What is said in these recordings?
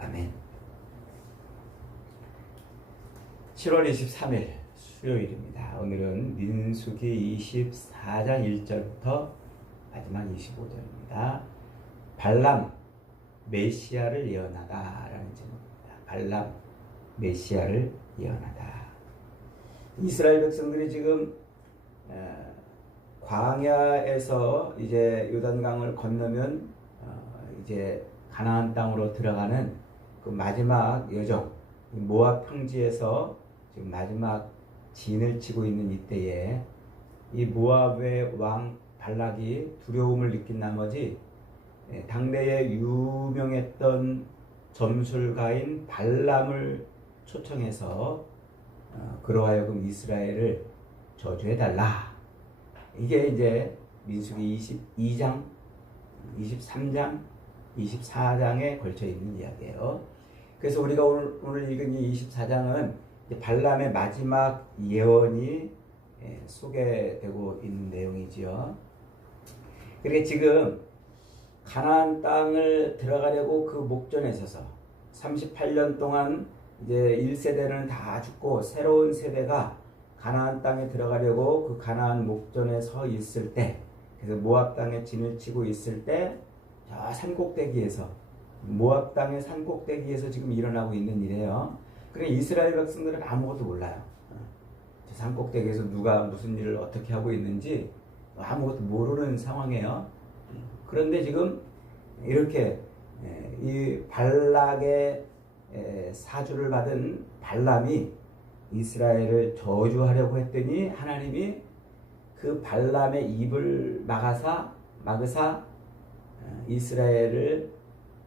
아멘. 7월 23일 수요일입니다. 오늘은 민수기 24장 1절부터 마지막 25절입니다. 발람 메시아를 예언하다라는 제목입니다. 발람 메시아를 예언하다. 이스라엘 백성들이 지금 광야에서 이제 요단강을 건너면 이제 가나안 땅으로 들어가는 그 마지막 여정, 모압 평지에서 지금 마지막 진을 치고 있는 이때에 이 모압의 왕 발락이 두려움을 느낀 나머지 당대에 유명했던 점술가인 발람을 초청해서 그러하여금 이스라엘을 저주해달라. 이게 이제 민수기 22장, 23장, 24장에 걸쳐 있는 이야기예요. 그래서 우리가 오늘 읽은 이 24장은 발람의 마지막 예언이 소개되고 있는 내용이지요. 그러니까 지금 가나안 땅을 들어가려고 그 목전에 서서 38년 동안 이제 1세대는 다 죽고 새로운 세대가 가나안 땅에 들어가려고 그 가나안 목전에 서 있을 때, 그래서 모압 땅에 진을 치고 있을 때 저 산꼭대기에서, 모압 땅의 산꼭대기에서 지금 일어나고 있는 일이에요. 그러니까 이스라엘 백성들은 아무것도 몰라요. 저 산꼭대기에서 누가 무슨 일을 어떻게 하고 있는지 아무것도 모르는 상황이에요. 그런데 지금 이렇게 이 발락의 사주를 받은 발람이 이스라엘을 저주하려고 했더니 하나님이 그 발람의 입을 막으사 이스라엘을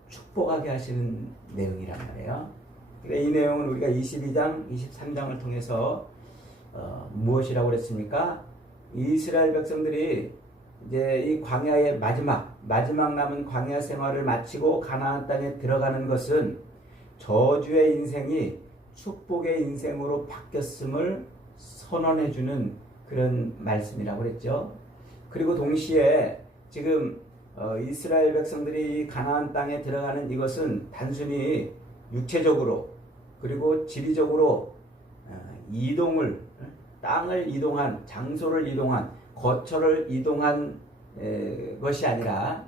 축복하게 하시는 내용이란 말이에요. 그러니까 이 내용은 우리가 22장, 23장을 통해서 무엇이라고 그랬습니까? 이스라엘 백성들이 이제 이 광야의 마지막 남은 광야 생활을 마치고 가나안 땅에 들어가는 것은 저주의 인생이 축복의 인생으로 바뀌었음을 선언해주는 그런 말씀이라고 그랬죠. 그리고 동시에 지금 이스라엘 백성들이 이가나안 땅에 들어가는 이것은 단순히 육체적으로 그리고 지리적으로 땅을 이동한, 장소를 이동한, 거처를 이동한 것이 아니라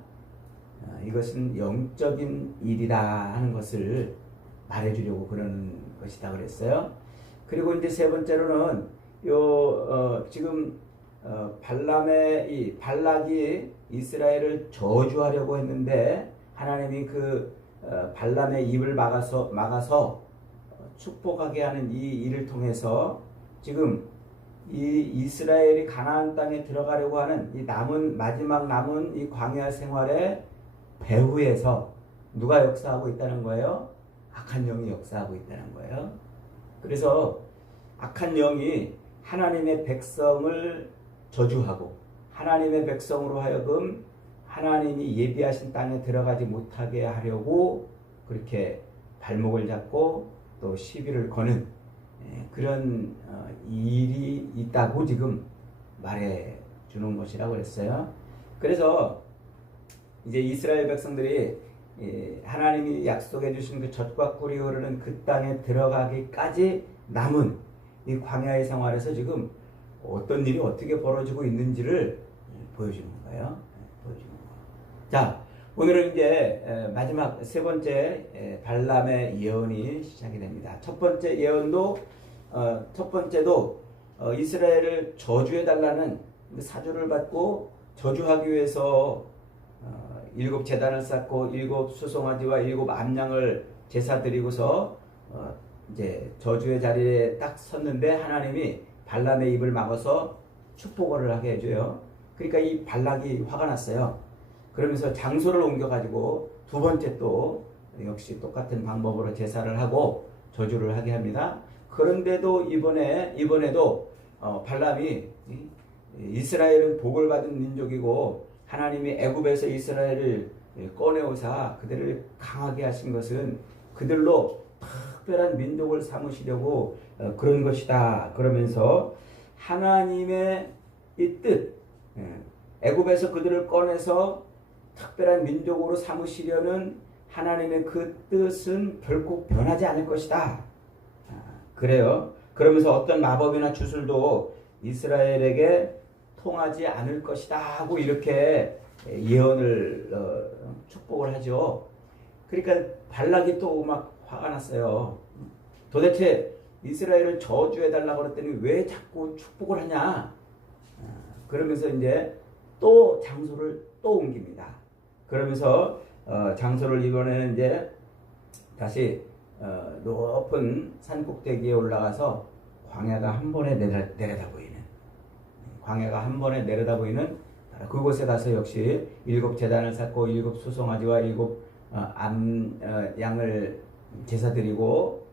이것은 영적인 일이다 하는 것을 말해주려고 그러는 것이다 그랬어요. 그리고 이제 세 번째로는 지금 발락이 이스라엘을 저주하려고 했는데 하나님이 그 발람의 입을 막아서 축복하게 하는 이 일을 통해서 지금 이 이스라엘이 가나안 땅에 들어가려고 하는 이 마지막 남은 이 광야 생활의 배후에서 누가 역사하고 있다는 거예요? 악한 영이 역사하고 있다는 거예요. 그래서 악한 영이 하나님의 백성을 저주하고 하나님의 백성으로 하여금 하나님이 예비하신 땅에 들어가지 못하게 하려고 그렇게 발목을 잡고 또 시비를 거는 그런 일이 있다고 지금 말해 주는 것이라고 그랬어요. 그래서 이제 이스라엘 백성들이 하나님이 약속해 주신 그 젖과 꿀이 흐르는 그 땅에 들어가기까지 남은 이 광야의 생활에서 지금 어떤 일이 어떻게 벌어지고 있는지를 보여주는 거예요. 자, 오늘은 이제 마지막 세 번째 발람의 예언이 시작이 됩니다. 첫 번째도 이스라엘을 저주해달라는 사주를 받고 저주하기 위해서 7 제단을 쌓고 7 수송아지와 7 암양을 제사 드리고서 이제 저주의 자리에 딱 섰는데 하나님이 발람의 입을 막아서 축복을 하게 해줘요. 그러니까 이 발락이 화가 났어요. 그러면서 장소를 옮겨가지고 두 번째 또 역시 똑같은 방법으로 제사를 하고 저주를 하게 합니다. 그런데도 이번에도 발람이 이스라엘은 복을 받은 민족이고 하나님이 애굽에서 이스라엘을 꺼내오사 그들을 강하게 하신 것은 그들로 특별한 민족을 삼으시려고 그런 것이다. 그러면서 하나님의 이 뜻, 애굽에서 그들을 꺼내서 특별한 민족으로 삼으시려는 하나님의 그 뜻은 결코 변하지 않을 것이다. 그래요. 그러면서 어떤 마법이나 주술도 이스라엘에게 통하지 않을 것이다 하고 이렇게 예언을 축복을 하죠. 그러니까 발락이 또 막 화가 났어요. 도대체 이스라엘을 저주해달라고 그랬더니 왜 자꾸 축복을 하냐. 그러면서 이제 또 장소를 또 옮깁니다. 그러면서 장소를 이번에는 이제 다시 높은 산 꼭대기에 올라가서 광야가 한 번에 내려다 보이는, 광야가 한 번에 내려다 보이는 그곳에 가서 역시 7 제단을 쌓고 7 수송아지와 7 양을 제사 드리고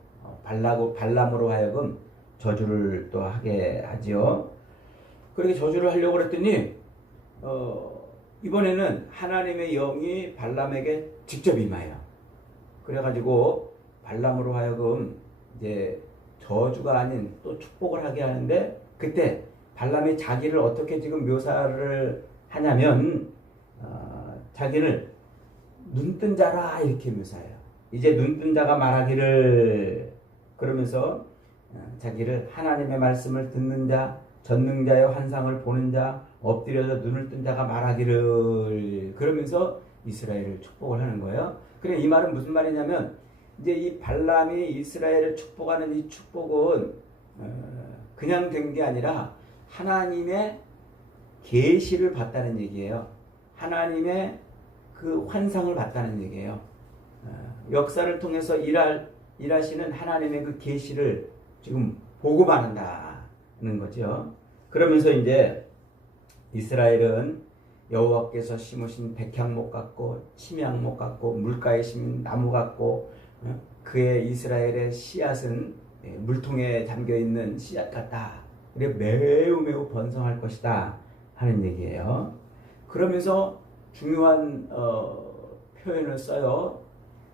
발람으로 하여금 저주를 또 하게 하지요. 그렇게 저주를 하려고 그랬더니 이번에는 하나님의 영이 발람에게 직접 임하여 그래가지고 발람으로 하여금 이제 저주가 아닌 또 축복을 하게 하는데, 그때 발람이 자기를 어떻게 지금 묘사를 하냐면 자기를 눈뜬 자라 이렇게 묘사해요. 이제 눈뜬 자가 말하기를, 그러면서 자기를 하나님의 말씀을 듣는 자, 전능자의 환상을 보는 자, 엎드려서 눈을 뜬 자가 말하기를, 그러면서 이스라엘을 축복을 하는 거예요. 그래, 이 말은 무슨 말이냐면 이제 이 발람이 이스라엘을 축복하는 이 축복은 그냥 된 게 아니라 하나님의 계시를 봤다는 얘기예요. 하나님의 그 환상을 봤다는 얘기예요. 역사를 통해서 일하시는 하나님의 그 계시를 지금 보고만 한다는 거죠. 그러면서 이제 이스라엘은 여호와께서 심으신 백향목 같고 침향목 같고 물가에 심은 나무 같고 그의 이스라엘의 씨앗은 물통에 잠겨있는 씨앗 같다. 그래 매우 매우 번성할 것이다 하는 얘기예요. 그러면서 중요한 표현을 써요.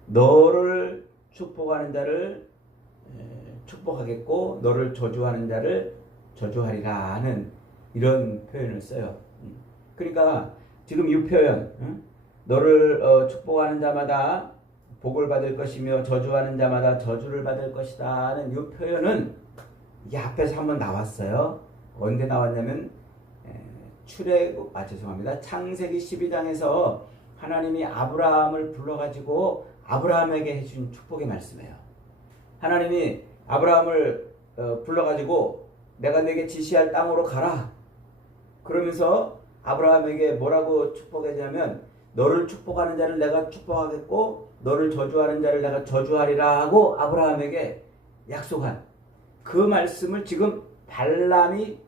너를 축복하는 자를 축복하겠고 너를 저주하는 자를 저주하리라 하는 이런 표현을 써요. 그러니까 지금 이 표현, 너를 축복하는 자마다 복을 받을 것이며 저주하는 자마다 저주를 받을 것이다 하는 이 표현은 이게 앞에서 한번 나왔어요. 언제 나왔냐면 창세기 12장에서 하나님이 아브라함을 불러가지고 아브라함에게 해준 축복의 말씀이에요. 하나님이 아브라함을 불러가지고 내가 내게 지시할 땅으로 가라. 그러면서 아브라함에게 뭐라고 축복했냐면 너를 축복하는 자를 내가 축복하겠고 너를 저주하는 자를 내가 저주하리라 하고 아브라함에게 약속한 그 말씀을 지금 발람이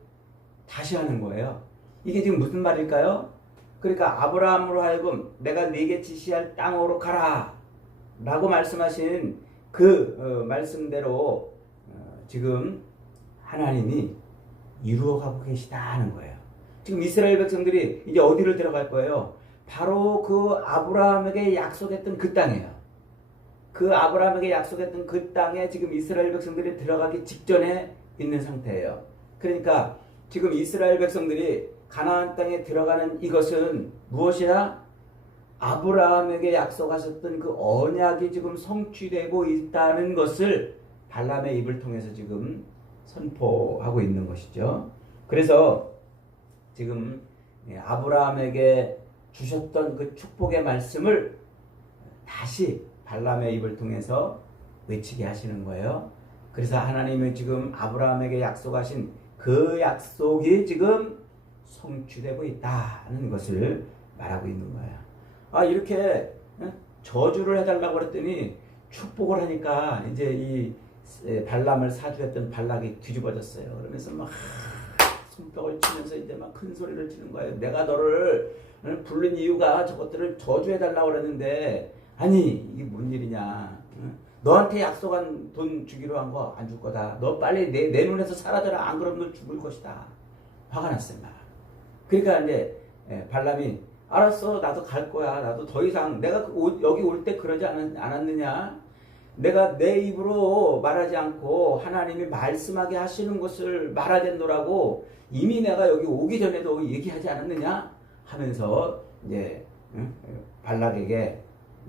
다시 하는 거예요. 이게 지금 무슨 말일까요? 그러니까 아브라함으로 하여금 내가 네게 지시할 땅으로 가라 라고 말씀하신 그 말씀대로 지금 하나님이 이루어가고 계시다 하는 거예요. 지금 이스라엘 백성들이 이제 어디를 들어갈 거예요? 바로 그 아브라함에게 약속했던 그 땅이에요. 그 아브라함에게 약속했던 그 땅에 지금 이스라엘 백성들이 들어가기 직전에 있는 상태예요. 그러니까 지금 이스라엘 백성들이 가나안 땅에 들어가는 이것은 무엇이냐? 아브라함에게 약속하셨던 그 언약이 지금 성취되고 있다는 것을 발람의 입을 통해서 지금 선포하고 있는 것이죠. 그래서 지금 아브라함에게 주셨던 그 축복의 말씀을 다시 발람의 입을 통해서 외치게 하시는 거예요. 그래서 하나님이 지금 아브라함에게 약속하신 그 약속이 지금 성취되고 있다는 것을 말하고 있는 거예요. 이렇게 저주를 해달라고 그랬더니 축복을 하니까 이제 이 발람을 사주했던 발락이 뒤집어졌어요. 그러면서 막 손뼉을 치면서 이제 막 큰 소리를 치는 거예요. 내가 너를 부른 이유가 저것들을 저주해달라고 그랬는데 아니 이게 뭔 일이냐. 너한테 약속한 돈 주기로 한 거 안 줄 거다. 너 빨리 내 눈에서 사라져라. 안 그러면 너 죽을 것이다. 화가 났어요. 막. 그러니까 이제 발람이 알았어. 나도 갈 거야. 나도 더 이상 내가 여기 올 때 그러지 않았느냐. 내가 내 입으로 말하지 않고 하나님이 말씀하게 하시는 것을 말하겠노라고 이미 내가 여기 오기 전에도 얘기하지 않았느냐 하면서 이제 발락에게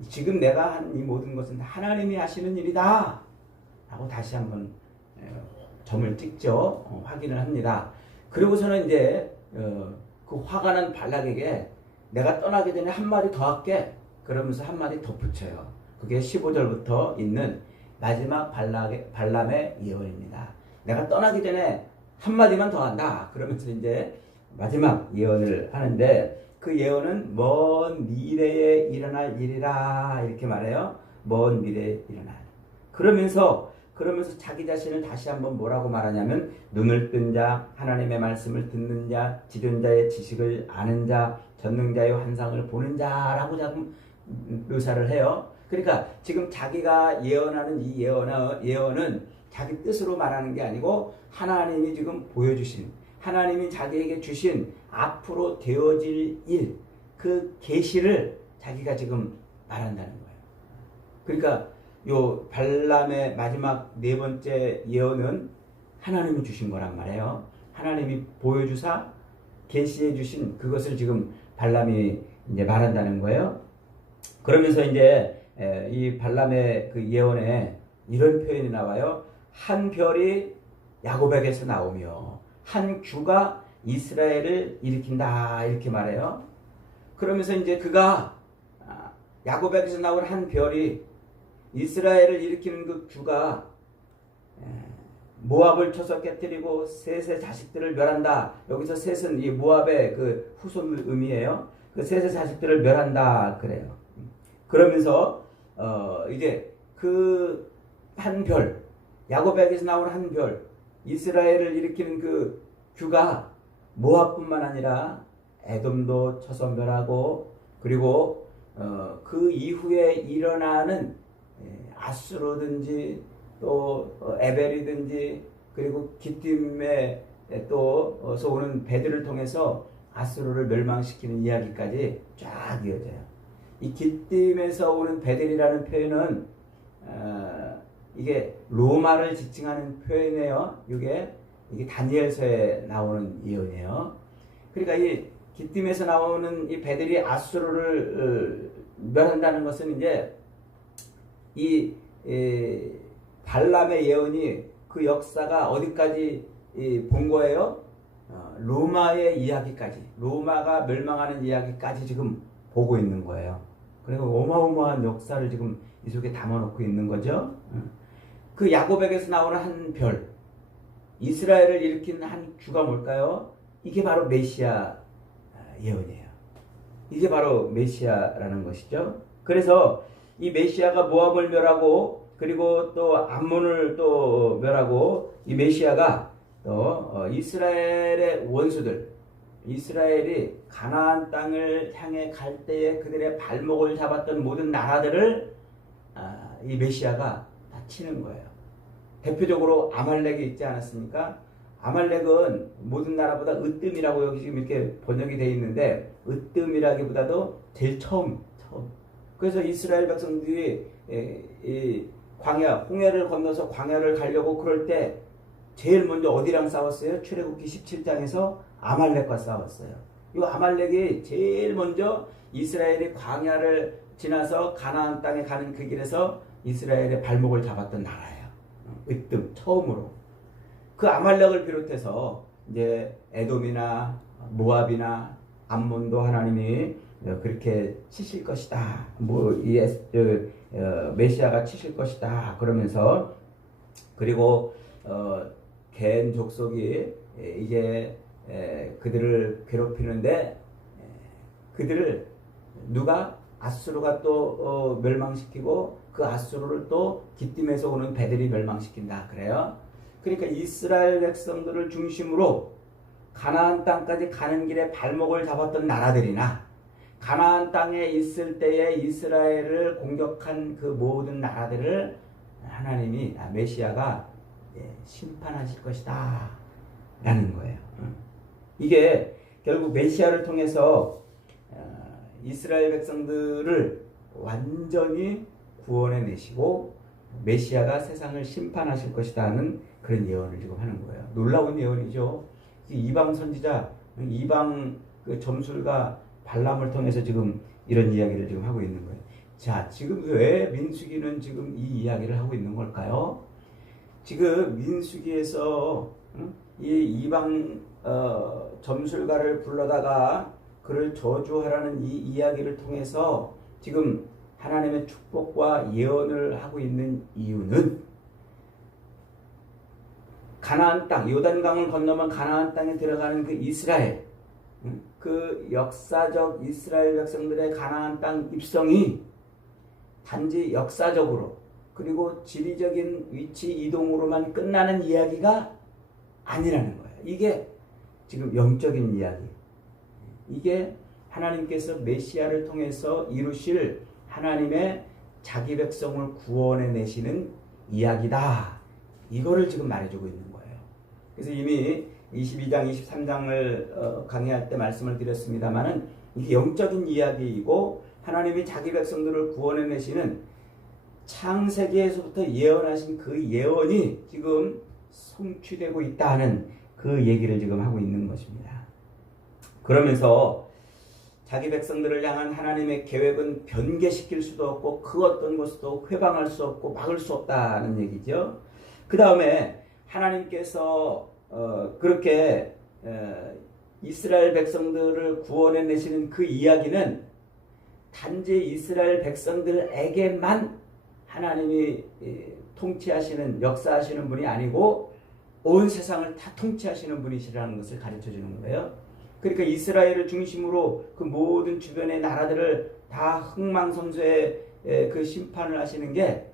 지금 내가 한 이 모든 것은 하나님이 하시는 일이다 라고 다시 한번 점을 찍죠. 확인을 합니다. 그리고서는 이제 그 화가 난 발락에게 내가 떠나기 전에 한마디 더 할게 그러면서 한마디 덧붙여요. 그게 15절부터 있는 마지막 발람의 예언입니다. 내가 떠나기 전에 한마디만 더 한다 그러면서 이제 마지막 예언을 하는데, 그 예언은 먼 미래에 일어날 일이라 이렇게 말해요. 먼 미래에 일어날. 그러면서 자기 자신을 다시 한번 뭐라고 말하냐면, 눈을 뜬 자, 하나님의 말씀을 듣는 자, 지존자의 지식을 아는 자, 전능자의 환상을 보는 자라고 자꾸 묘사를 해요. 그러니까 지금 자기가 예언하는 이 예언은 자기 뜻으로 말하는 게 아니고 하나님이 지금 보여주신, 하나님이 자기에게 주신 앞으로 되어질 일, 그 계시를 자기가 지금 말한다는 거예요. 그러니까 요 발람의 마지막 네 번째 예언은 하나님이 주신 거란 말이에요. 하나님이 보여주사 계시해 주신 그것을 지금 발람이 이제 말한다는 거예요. 그러면서 이제 이 발람의 그 예언에 이런 표현이 나와요. 한 별이 야곱에게서 나오며 한 규가 이스라엘을 일으킨다 이렇게 말해요. 그러면서 이제 그가 야곱에게서 나온 한 별이 이스라엘을 일으키는 그 규가 모압을 쳐서 깨뜨리고 셋의 자식들을 멸한다. 여기서 셋은 이 모압의 그 후손 의미예요. 그 셋의 자식들을 멸한다 그래요. 그러면서 이제 그 한 별, 야곱에게서 나온 한 별, 이스라엘을 일으키는 그 규가 모압뿐만 아니라 에돔도 쳐서 멸하고, 그리고 그 이후에 일어나는 아수르든지 또 에벨이든지 그리고 기띔에 또서 오는 배들을 통해서 아수르를 멸망시키는 이야기까지 쫙 이어져요. 이 기띔에서 오는 배들이라는 표현은 이게 로마를 지칭하는 표현이에요. 이게 다니엘서에 나오는 예언이에요. 그러니까 이 기띔에서 나오는 이 배들이 아수르를 멸한다는 것은 이제 이 발람의 예언이 그 역사가 어디까지 본 거예요? 로마의 이야기까지, 로마가 멸망하는 이야기까지 지금 보고 있는 거예요. 그리고 어마어마한 역사를 지금 이 속에 담아놓고 있는 거죠. 그 야곱에게서 나오는 한 별, 이스라엘을 일으킨 한 규가 뭘까요? 이게 바로 메시아 예언이에요. 이게 바로 메시아라는 것이죠. 그래서 이 메시아가 모압을 멸하고 그리고 또 암몬을 또 멸하고, 이 메시아가 또 이스라엘의 원수들, 이스라엘이 가나안 땅을 향해 갈 때에 그들의 발목을 잡았던 모든 나라들을 이 메시아가 다 치는 거예요. 대표적으로 아말렉이 있지 않았습니까? 아말렉은 모든 나라보다 으뜸이라고 여기 지금 이렇게 번역이 되어 있는데, 으뜸이라기보다도 제일 처음. 그래서 이스라엘 백성들이 이 광야, 홍해를 건너서 광야를 가려고 그럴 때 제일 먼저 어디랑 싸웠어요? 출애굽기 17장에서 아말렉과 싸웠어요. 이 아말렉이 제일 먼저 이스라엘이 광야를 지나서 가나안 땅에 가는 그 길에서 이스라엘의 발목을 잡았던 나라예요. 으뜸, 처음으로. 그 아말렉을 비롯해서 이제 에돔이나 모압이나 암몬도 하나님이 그렇게 치실 것이다. 메시아가 치실 것이다. 그러면서 그리고 겐 족속이 이제 그들을 괴롭히는데 그들을 누가 아수르가 또 멸망시키고 그 아수르를 또 기띔에서 오는 배들이 멸망시킨다. 그래요. 그러니까 이스라엘 백성들을 중심으로 가나안 땅까지 가는 길에 발목을 잡았던 나라들이나 가나안 땅에 있을 때에 이스라엘을 공격한 그 모든 나라들을 하나님이 메시아가 심판하실 것이다 라는 거예요. 이게 결국 메시아를 통해서 이스라엘 백성들을 완전히 구원해 내시고 메시아가 세상을 심판하실 것이다 하는 그런 예언을 지금 하는 거예요. 놀라운 예언이죠. 이방 선지자, 이방 그 점술가 발람을 통해서 지금 이런 이야기를 지금 하고 있는 거예요. 자, 지금 왜 민수기는 지금 이 이야기를 하고 있는 걸까요? 지금 민수기에서 이 이방 점술가를 불러다가 그를 저주하라는 이 이야기를 통해서 지금 하나님의 축복과 예언을 하고 있는 이유는 가나안 땅, 요단강을 건너면 가나안 땅에 들어가는 그 이스라엘, 그 역사적 이스라엘 백성들의 가나안 땅 입성이 단지 역사적으로 그리고 지리적인 위치 이동으로만 끝나는 이야기가 아니라는 거예요. 이게 지금 영적인 이야기. 이게 하나님께서 메시아를 통해서 이루실 하나님의 자기 백성을 구원해 내시는 이야기다. 이거를 지금 말해주고 있는 거예요. 그래서 이미 22장, 23장을 강의할 때 말씀을 드렸습니다만은 이게 영적인 이야기이고 하나님이 자기 백성들을 구원해 내시는 창세기에서부터 예언하신 그 예언이 지금 성취되고 있다는 그 얘기를 지금 하고 있는 것입니다. 그러면서 자기 백성들을 향한 하나님의 계획은 변개시킬 수도 없고 그 어떤 것도 회방할 수 없고 막을 수 없다는 얘기죠. 그 다음에 하나님께서 그렇게 이스라엘 백성들을 구원해 내시는 그 이야기는 단지 이스라엘 백성들에게만 하나님이 통치하시는 역사하시는 분이 아니고 온 세상을 다 통치하시는 분이시라는 것을 가르쳐 주는 거예요. 그러니까 이스라엘을 중심으로 그 모든 주변의 나라들을 다 흥망성쇠의 그 심판을 하시는 게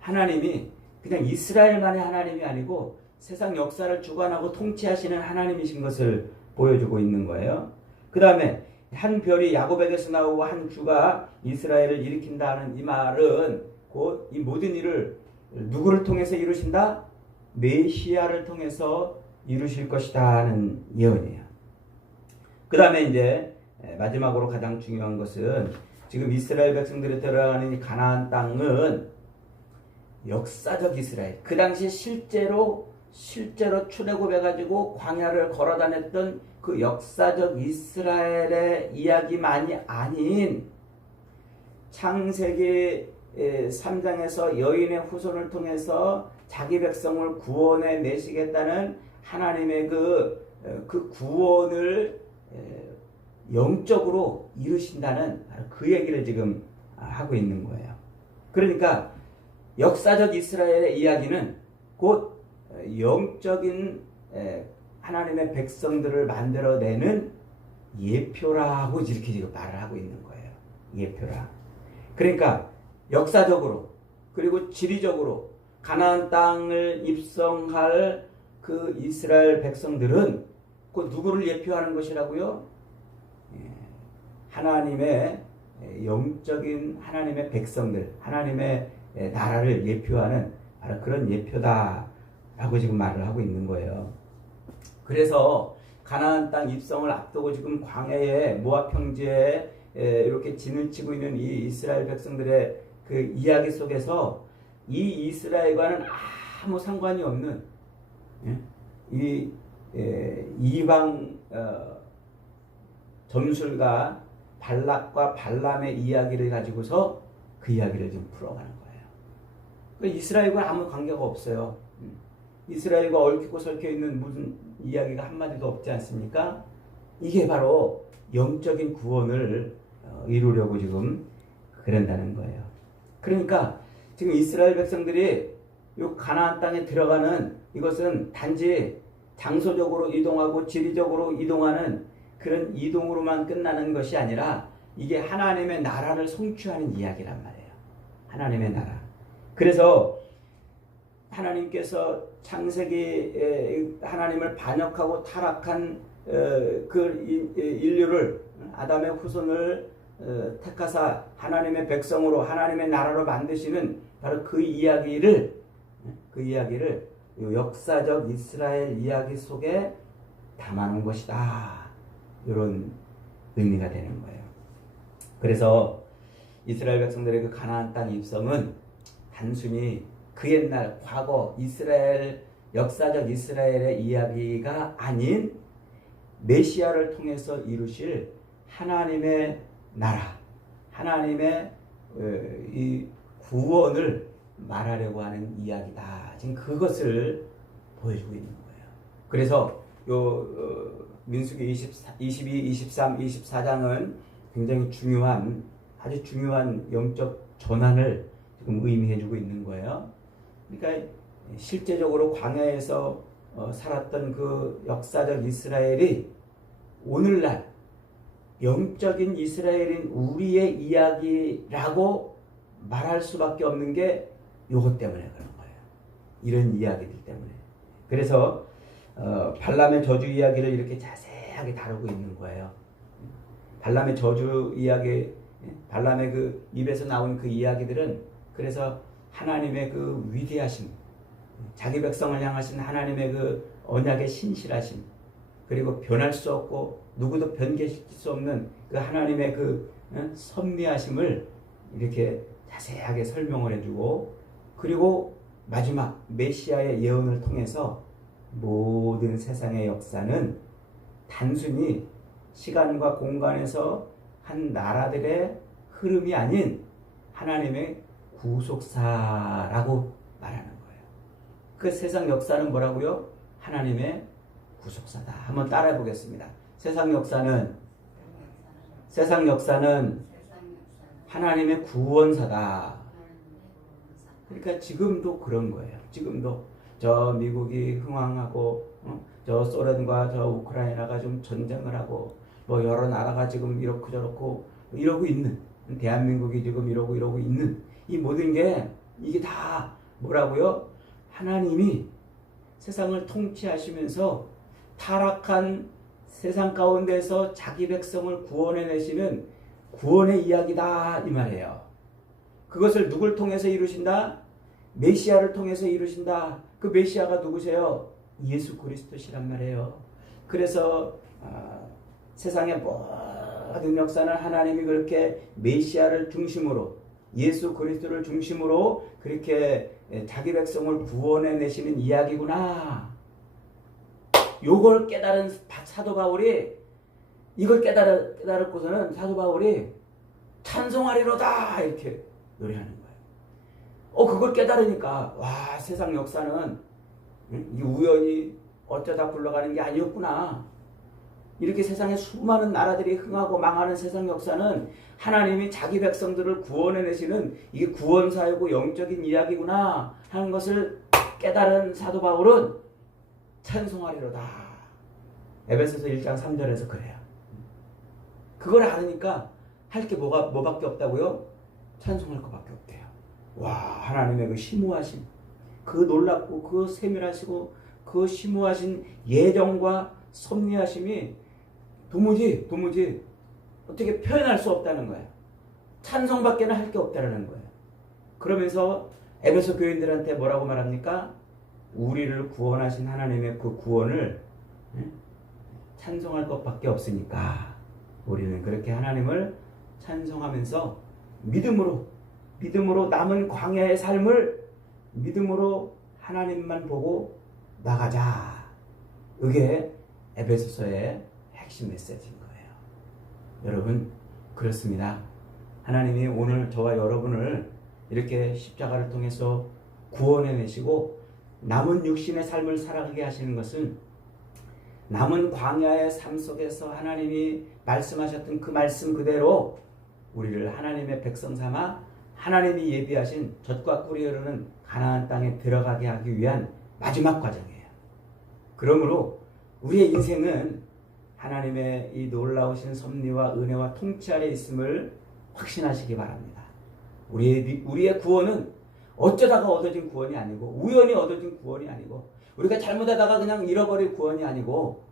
하나님이 그냥 이스라엘만의 하나님이 아니고 세상 역사를 주관하고 통치하시는 하나님이신 것을 보여주고 있는 거예요. 그 다음에 한 별이 야곱에게서 나오고 한 주가 이스라엘을 일으킨다는 이 말은 곧 이 모든 일을 누구를 통해서 이루신다? 메시아를 통해서 이루실 것이다 하는 예언이에요. 그 다음에 이제 마지막으로 가장 중요한 것은 지금 이스라엘 백성들이 들어가는 이 가나안 땅은 역사적 이스라엘, 그 당시 실제로 출애굽해가지고 광야를 걸어다녔던 그 역사적 이스라엘의 이야기만이 아닌 창세기 3장에서 여인의 후손을 통해서 자기 백성을 구원해 내시겠다는 하나님의 그 구원을 영적으로 이루신다는 그 얘기를 지금 하고 있는 거예요. 그러니까 역사적 이스라엘의 이야기는 곧 영적인 하나님의 백성들을 만들어내는 예표라고 이렇게 지금 말을 하고 있는 거예요. 예표라. 그러니까 역사적으로 그리고 지리적으로 가나안 땅을 입성할 그 이스라엘 백성들은 그 누구를 예표하는 것이라고요? 하나님의 영적인 하나님의 백성들, 하나님의 나라를 예표하는 바로 그런 예표다라고 지금 말을 하고 있는 거예요. 그래서 가나안 땅 입성을 앞두고 지금 광야의 모압 평지에 이렇게 진을 치고 있는 이 이스라엘 백성들의 그 이야기 속에서 이 이스라엘과는 아무 상관이 없는 이 이방 점술가 발락과 발람의 이야기를 가지고서 그 이야기를 좀 풀어가는 거예요. 이스라엘과 아무 관계가 없어요. 이스라엘과 얽히고 설켜 있는 무슨 이야기가 한마디도 없지 않습니까? 이게 바로 영적인 구원을 이루려고 지금 그런다는 거예요. 그러니까 지금 이스라엘 백성들이 이 가나안 땅에 들어가는 이것은 단지 장소적으로 이동하고 지리적으로 이동하는 그런 이동으로만 끝나는 것이 아니라 이게 하나님의 나라를 성취하는 이야기란 말이에요. 하나님의 나라. 그래서 하나님께서 창세기 하나님을 반역하고 타락한 그 인류를 아담의 후손을 택하사 하나님의 백성으로 하나님의 나라로 만드시는 바로 그 이야기를 역사적 이스라엘 이야기 속에 담아놓은 것이다. 이런 의미가 되는 거예요. 그래서 이스라엘 백성들의 그 가나안 땅 입성은 단순히 그 옛날 과거 이스라엘 역사적 이스라엘의 이야기가 아닌 메시아를 통해서 이루실 하나님의 나라, 하나님의 이 구원을 말하려고 하는 이야기다. 지금 그것을 보여주고 있는 거예요. 그래서 민수기 22, 23, 24장은 굉장히 중요한, 아주 중요한 영적 전환을 지금 의미해주고 있는 거예요. 그러니까 실제적으로 광야에서 살았던 그 역사적 이스라엘이 오늘날 영적인 이스라엘인 우리의 이야기라고 말할 수밖에 없는 게 요것 때문에 그런 거예요. 이런 이야기들 때문에. 그래서 발람의 저주 이야기를 이렇게 자세하게 다루고 있는 거예요. 발람의 저주 이야기, 발람의 그 입에서 나온 그 이야기들은 그래서 하나님의 그 위대하심, 자기 백성을 향하신 하나님의 그 언약의 신실하심, 그리고 변할 수 없고 누구도 변개시킬 수 없는 그 하나님의 그 섭리하심을 이렇게 자세하게 설명을 해주고, 그리고 마지막 메시아의 예언을 통해서 모든 세상의 역사는 단순히 시간과 공간에서 한 나라들의 흐름이 아닌 하나님의 구속사라고 말하는 거예요. 그 세상 역사는 뭐라고요? 하나님의 구속사다. 한번 따라해 보겠습니다. 세상 역사는 하나님의 구원사다. 그러니까 지금도 그런 거예요. 지금도 저 미국이 흥황하고 저 소련과 저 우크라이나가 좀 전쟁을 하고 뭐 여러 나라가 지금 이렇고 저렇고 이러고 있는, 대한민국이 지금 이러고 있는 이 모든 게 이게 다 뭐라고요? 하나님이 세상을 통치하시면서 타락한 세상 가운데서 자기 백성을 구원해내시는 구원의 이야기다 이 말이에요. 그것을 누굴 통해서 이루신다? 메시아를 통해서 이루신다. 그 메시아가 누구세요? 예수 그리스도시란 말이에요. 그래서 세상의 모든 역사는 하나님이 그렇게 메시아를 중심으로, 예수 그리스도를 중심으로 그렇게 자기 백성을 구원해내시는 이야기구나. 요걸 깨달은 사도 바울이, 이걸 깨달았고서는 사도 바울이 찬송하리로다 이렇게 노래하는 거예요. 그걸 깨달으니까 와, 세상 역사는 이 우연히 어쩌다 굴러가는 게 아니었구나. 이렇게 세상에 수많은 나라들이 흥하고 망하는 세상 역사는 하나님이 자기 백성들을 구원해내시는 이게 구원사이고 영적인 이야기구나 하는 것을 깨달은 사도 바울은 찬송하리로다. 에베소서 1장 3절에서 그래요. 그걸 알으니까 할 게 뭐밖에 없다고요? 찬송할 것밖에 없대요. 와, 하나님의 그 심오하심, 그 놀랍고 그 세밀하시고 그 심오하신 예정과 섭리하심이 도무지 어떻게 표현할 수 없다는 거예요. 찬송밖에는 할 게 없다는 거예요. 그러면서 에베소 교인들한테 뭐라고 말합니까? 우리를 구원하신 하나님의 그 구원을 찬송할 것밖에 없으니까 우리는 그렇게 하나님을 찬송하면서 믿음으로 남은 광야의 삶을 믿음으로 하나님만 보고 나가자. 이게 에베소서의 핵심 메시지인 거예요. 여러분, 그렇습니다. 하나님이 오늘 저와 여러분을 이렇게 십자가를 통해서 구원해내시고 남은 육신의 삶을 살아가게 하시는 것은 남은 광야의 삶 속에서 하나님이 말씀하셨던 그 말씀 그대로 우리를 하나님의 백성 삼아 하나님이 예비하신 젖과 꿀이 흐르는 가나안 땅에 들어가게 하기 위한 마지막 과정이에요. 그러므로 우리의 인생은 하나님의 이 놀라우신 섭리와 은혜와 통치 아래 있음을 확신하시기 바랍니다. 우리의 구원은 어쩌다가 얻어진 구원이 아니고 우연히 얻어진 구원이 아니고 우리가 잘못하다가 그냥 잃어버릴 구원이 아니고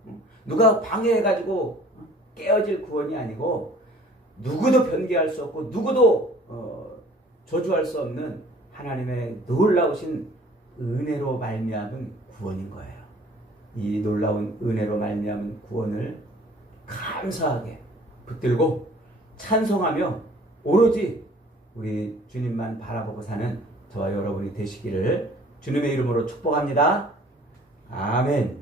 누가 방해해가지고 깨어질 구원이 아니고 누구도 변개할 수 없고 누구도 저주할 수 없는 하나님의 놀라우신 은혜로 말미암은 구원인 거예요. 이 놀라운 은혜로 말미암은 구원을 감사하게 붙들고 찬송하며 오로지 우리 주님만 바라보고 사는 저와 여러분이 되시기를 주님의 이름으로 축복합니다. 아멘.